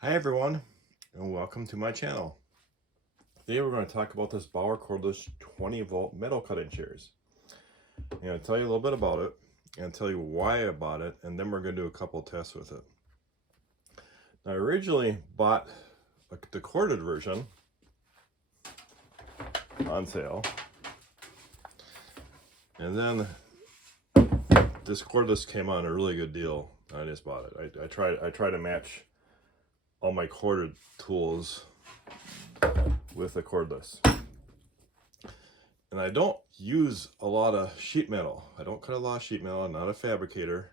Hi everyone, and welcome to my channel. Today we're going to talk about this Bauer cordless 20-volt metal cutting shears. I'm going to tell you a little bit about it and tell you why I bought it, and then we're going to do a couple tests with it. Now, I originally bought the corded version on sale, and then this cordless came on a really good deal. I just bought it. I try to match all my corded tools with a cordless. And I don't use a lot of sheet metal. I don't cut a lot of sheet metal. I'm not a fabricator,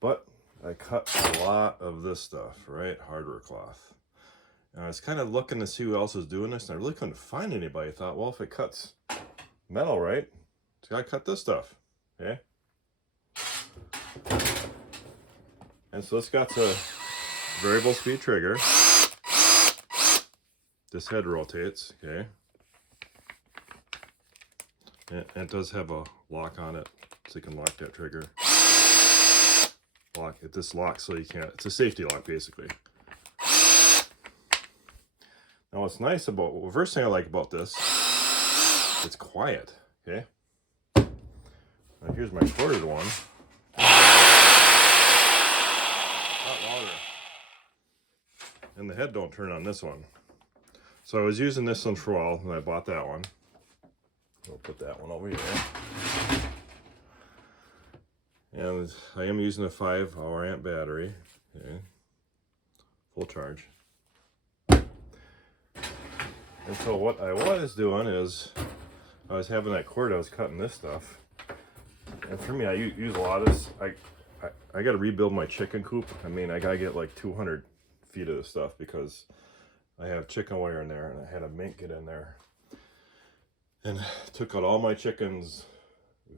but I cut a lot of this stuff, right? Hardware cloth. And I was kind of looking to see who else was doing this, and I really couldn't find anybody. I thought, well, if it cuts metal, right, it's got to cut this stuff, okay? And so it's got the variable speed trigger. This head rotates, okay? And it does have a lock on it, so you can lock that trigger. Lock it. This locks so you can't. It's a safety lock, basically. Now, what's nice about, well, the first thing I like about this, it's quiet, okay? Now, here's my corded one. And the head don't turn on this one. So I was using this one for a while when I bought that one. I'll put that one over here. And I am using a 5-hour amp battery. Okay. Full charge. And so what I was doing is, I was having that cord, I was cutting this stuff. And for me, I use a lot of this. I got to rebuild my chicken coop. I mean, I got to get like 200 feet of this stuff because I have chicken wire in there, and I had a mink get in there and took out all my chickens,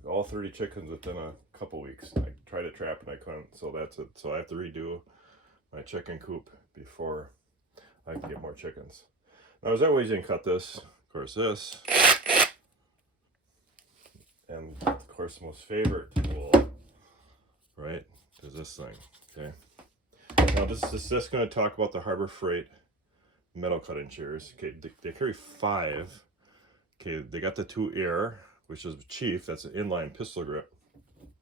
all 30 chickens within a couple weeks. I tried to trap and I couldn't, so that's it. So I have to redo my chicken coop before I can get more chickens. Now, there's other ways you can cut this. Of course, this, and of course, the most favorite tool, right, is this thing. Okay. Now, this is just going to talk about the Harbor Freight metal cutting shears. Okay, they carry 5. Okay, they got the 2 air, which is Chief. That's an inline pistol grip.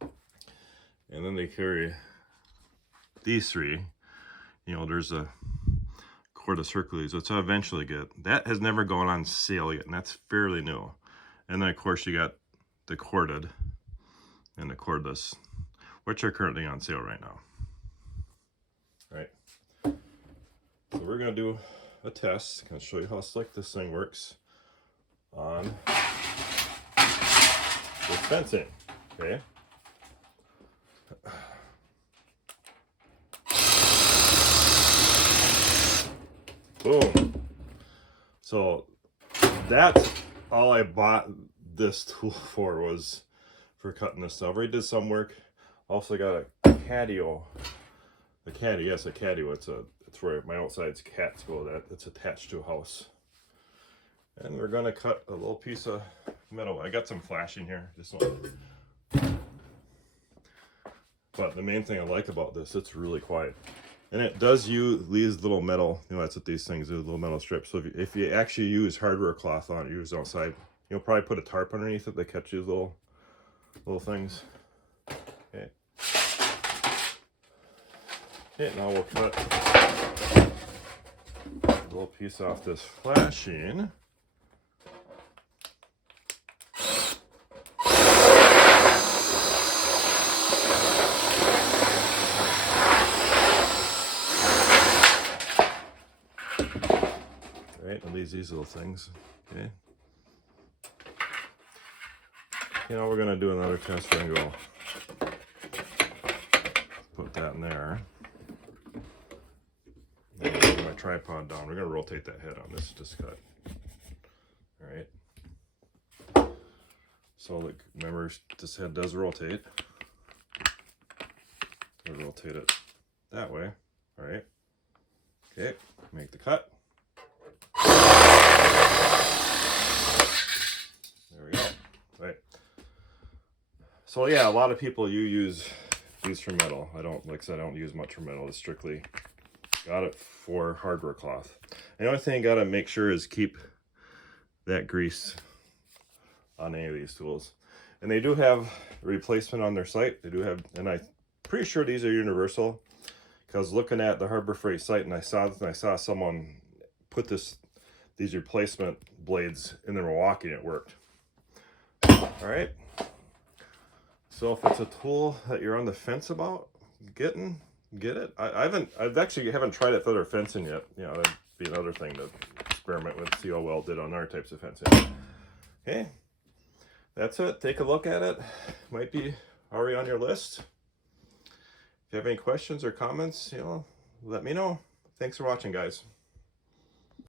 And then they carry these 3. You know, there's a cordless Hercules, which I'll eventually get. That has never gone on sale yet, and that's fairly new. And then, of course, you got the corded and the cordless, which are currently on sale right now. Right. So we're going to do a test. I'm going to show you how slick this thing works on this fencing. Okay. Boom. So that's all I bought this tool for, was for cutting this stuff. I already did some work. Also got a catio. A caddy, yes, a catio. It's where my outside's cats go. That it's attached to a house. And we're gonna cut a little piece of metal. I got some flashing here, this one. But the main thing I like about this, it's really quiet. And it does use these little metal, you know, that's what these things do, little metal strips. So if you actually use hardware cloth on it, use outside, you'll probably put a tarp underneath it that catch these little things. Okay. Okay, now we'll cut a little piece off this flashing. Right, and these little things. Okay. You know, we're gonna do another test. We're gonna go put that in there. Put my tripod down. We're gonna rotate that head on this cut. All right. So look, remember, this head does rotate. We'll rotate it that way. All right. Okay. Make the cut. There we go. Right. So yeah, a lot of people use these for metal. I don't, like I said, I don't use much for metal. It's strictly Got it for hardware cloth. The only thing you gotta make sure is keep that grease on any of these tools. And they do have a replacement on their site. They do have, and I'm pretty sure these are universal, because looking at the Harbor Freight site, and I saw someone put these replacement blades in their Milwaukee, and it worked. All right. So if it's a tool that you're on the fence about getting, get it. I've actually haven't tried it for their fencing yet. You know, that'd be another thing to experiment with, see how well it did on our types of fencing. Okay, that's it. Take a look at it. Might be already on your list. If you have any questions or comments, you know, let me know. Thanks for watching, guys.